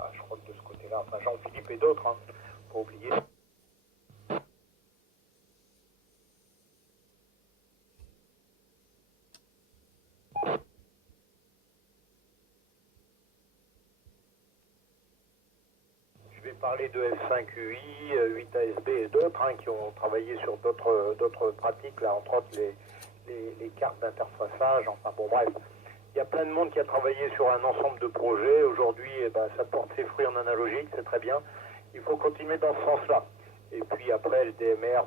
Je crois que de ce côté-là, enfin Jean-Philippe et d'autres, hein, pas oublier. Je vais parler de F5UI, 8ASB et d'autres hein, qui ont travaillé sur d'autres pratiques, là, entre autres les cartes d'interfaçage, enfin bon bref. Il y a plein de monde qui a travaillé sur un ensemble de projets. Aujourd'hui, ça porte ses fruits en analogique, c'est très bien. Il faut continuer dans ce sens-là. Et puis après, le DMR,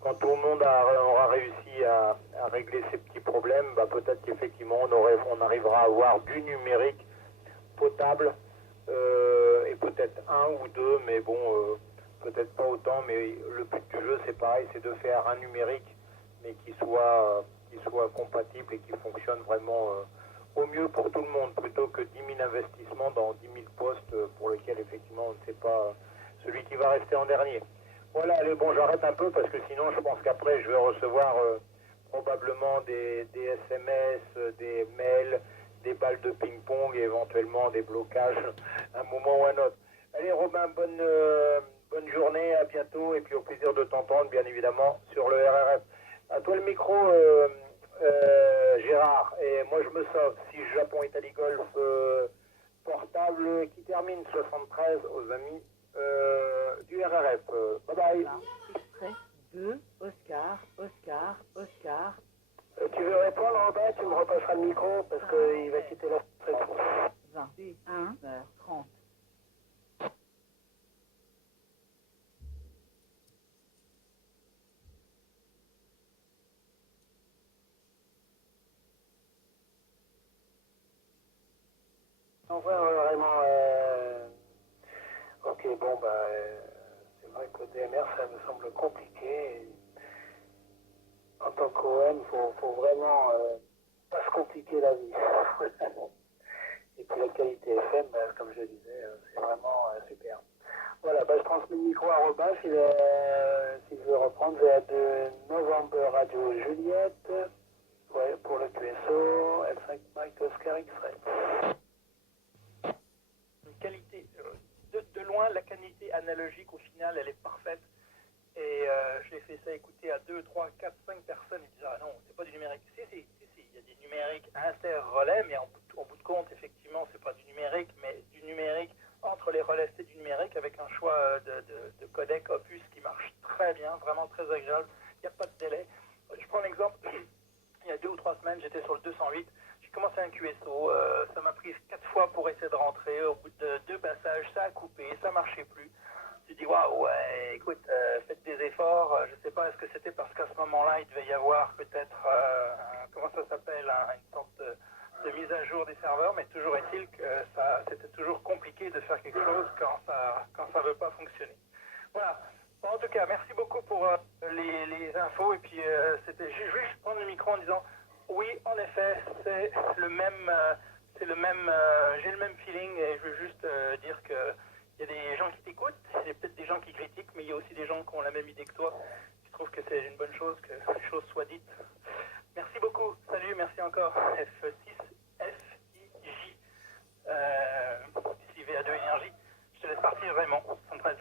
quand tout le monde aura réussi à régler ces petits problèmes, peut-être qu'effectivement, on arrivera à avoir du numérique potable, et peut-être un ou deux, mais bon, peut-être pas autant. Mais le but du jeu, c'est pareil, c'est de faire un numérique, mais qui soit compatible et qui fonctionne vraiment au mieux pour tout le monde, plutôt que 10 000 investissements dans 10 000 postes pour lesquels effectivement on ne sait pas celui qui va rester en dernier. Voilà, allez, bon, j'arrête un peu parce que sinon je pense qu'après je vais recevoir probablement des SMS, des mails, des balles de ping-pong et éventuellement des blocages à un moment ou à un autre. Allez Robin, bonne journée, à bientôt et puis au plaisir de t'entendre bien évidemment sur le RRF. À toi le micro, Gérard. Et moi je me sauve. Si Japon Italie Golf portable qui termine 73 aux amis du RRF. Bye bye. Extrait 2, Oscar. Tu veux répondre Robin? Tu me repasseras le micro parce qu'il va quitter la fréquence. 21h30. Non, vraiment. Ok, bon, c'est vrai que le DMR, ça me semble compliqué. En tant qu'OM, faut vraiment pas se compliquer la vie. Et puis la qualité FM, comme je le disais, c'est vraiment super. Voilà, je transmets le micro à Robin s'il veut reprendre. VA2 Novembre Radio Juliette, ouais, pour le QSO, L5 Mike Oscar X-Ray. Qualité, de loin, la qualité analogique, au final, elle est parfaite. Et je l'ai fait ça écouter à 2, 3, 4, 5 personnes. Ils disaient, ah non, c'est pas du numérique. Si, il y a des numériques inter-relais, mais en bout de compte, effectivement, c'est pas du numérique, mais du numérique entre les relais, c'est du numérique avec un choix de codec Opus qui marche très bien, vraiment très agréable. Il n'y a pas de délai. Je prends l'exemple, il y a 2 ou 3 semaines, j'étais sur le 208. J'ai commencé un QSO, ça m'a pris 4 fois pour essayer de rentrer. Au bout de 2 passages, ça a coupé, ça marchait plus. Tu dis, waouh, ouais, écoute, faites des efforts. Je sais pas, est-ce que c'était parce qu'à ce moment-là, il devait y avoir peut-être, comment ça s'appelle, une sorte de mise à jour des serveurs, mais toujours est-il que c'était toujours compliqué de faire quelque chose quand ça veut pas fonctionner. Voilà. Bon, en tout cas, merci beaucoup pour les infos. Et puis, je vais juste prendre le micro en disant, oui, en effet, c'est le même, j'ai le même feeling et je veux juste dire que il y a des gens qui t'écoutent, il y a peut-être des gens qui critiquent, mais il y a aussi des gens qui ont la même idée que toi. Je trouve que c'est une bonne chose que les choses soient dites. Merci beaucoup. Salut, merci encore. F6FIJ. Ici VA2 Énergie. Je te laisse partir, Raymond. 113.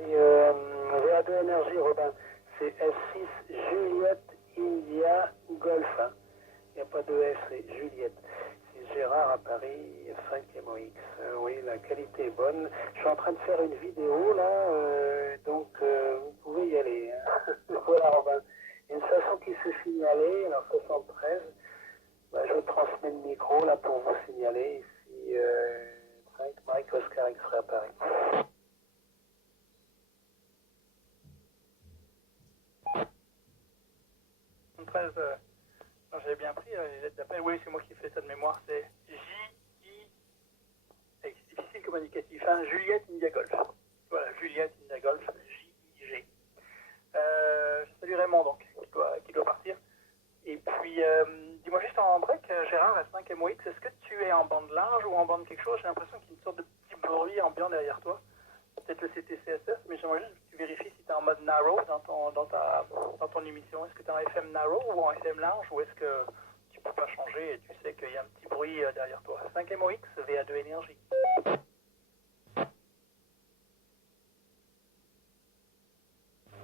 Et VA2 Énergie, Robin, c'est F6 Juliette India Golf. Hein. Il n'y a pas de F, c'est Juliette. C'est Gérard à Paris, 5 MOX. Oui, la qualité est bonne. Je suis en train de faire une vidéo là, donc vous pouvez y aller. Hein. Voilà, Robin. Une façon qui se signaler, alors 73. Je transmets le micro là pour vous signaler ici 5 Mike Oscar X-Ray à Paris. Non, j'avais bien pris les lettres d'appel. Oui, c'est moi qui fais ça de mémoire. C'est J-I. C'est difficile comme indicatif. Hein. Juliette India Golf. Voilà, Juliette India Golf. J-I-G. Salut Raymond, donc, qui doit partir. Et puis, dis-moi juste en break, Gérard, S5MOX, est-ce que tu es en bande large ou en bande quelque chose? J'ai l'impression qu'il y a une sorte de petit bruit ambiant derrière toi. peut-être le CTCSS, mais j'aimerais juste que tu vérifies si tu es en mode narrow dans ton émission. Est-ce que tu es en FM narrow ou en FM large, ou est-ce que tu peux pas changer et tu sais qu'il y a un petit bruit derrière toi? 5 MOX, VA2 énergie.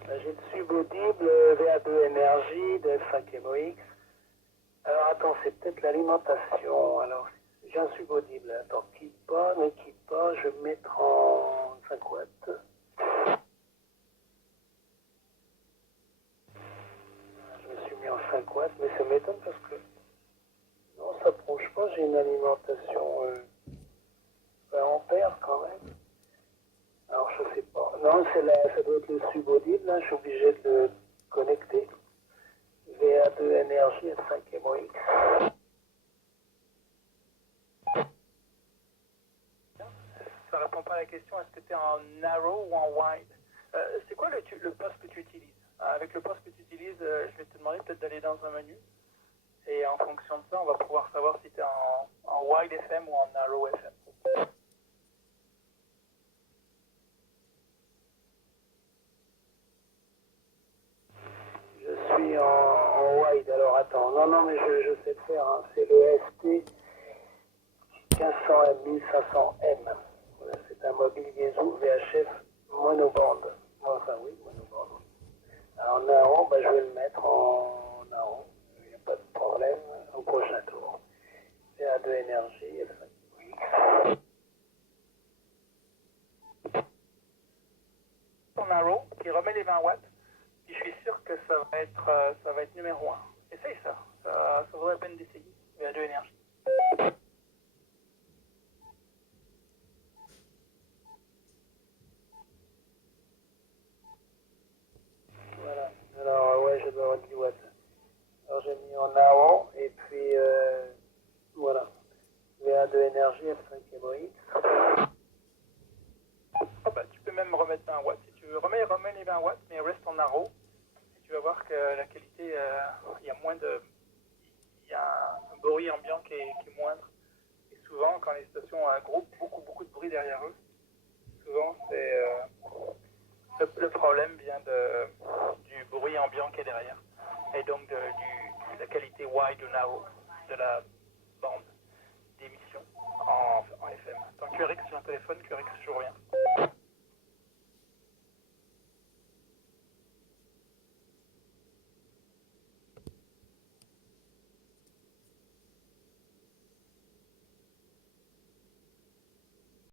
J'ai le subaudible VA2 énergie de F5 MOX. Alors attends, c'est peut-être l'alimentation. Alors j'ai un subaudible. Attends, ne quitte pas, je vais me mettre en 5 watts. Je me suis mis en 5 watts, mais ça m'étonne parce que non, ça approche pas, j'ai une alimentation 20 ampères quand même. Alors je sais pas. Non, ça doit être le subaudible, là, je suis obligé de le connecter. VA2 énergie à 5 MOX. Ça répond pas à la question, est-ce que tu es en narrow ou en wide? C'est quoi le poste que tu utilises? Avec le poste que tu utilises, je vais te demander peut-être d'aller dans un menu. Et en fonction de ça, on va pouvoir savoir si tu es en wide FM ou en narrow FM. Je suis en wide, alors attends. Non, mais je sais le faire. Hein. C'est le ST 1500M, 1500M. Voilà, c'est un mobile Yeezu VHF monobande. Enfin, oui, monobande. Alors, narrow, je vais le mettre en narrow. Il n'y a pas de problème. Au prochain tour. VA2 énergie, F5. En narrow, qui remet les 20 watts. Puis je suis sûr que ça va être numéro 1. Essaye ça. Ça vaudrait la peine d'essayer. VA2 énergie. Voilà. Alors, ouais, je dois avoir 10 watts. Alors, j'ai mis en narrow, et puis, voilà. VA2 énergie, F5 MOX. Oh bah, tu peux même remettre 20 watts. Si tu veux, remets les 20 watts, mais reste en narrow. Et tu vas voir que la qualité, il y a moins de... Il y a un bruit ambiant qui est moindre. Et souvent, quand les stations ont un groupe, beaucoup de bruit derrière eux, souvent, c'est... le problème vient du bruit ambiant qui est derrière. Et donc de la qualité wide ou narrow de la bande d'émission en FM. Attends, QRX sur un téléphone, QRX, je reviens.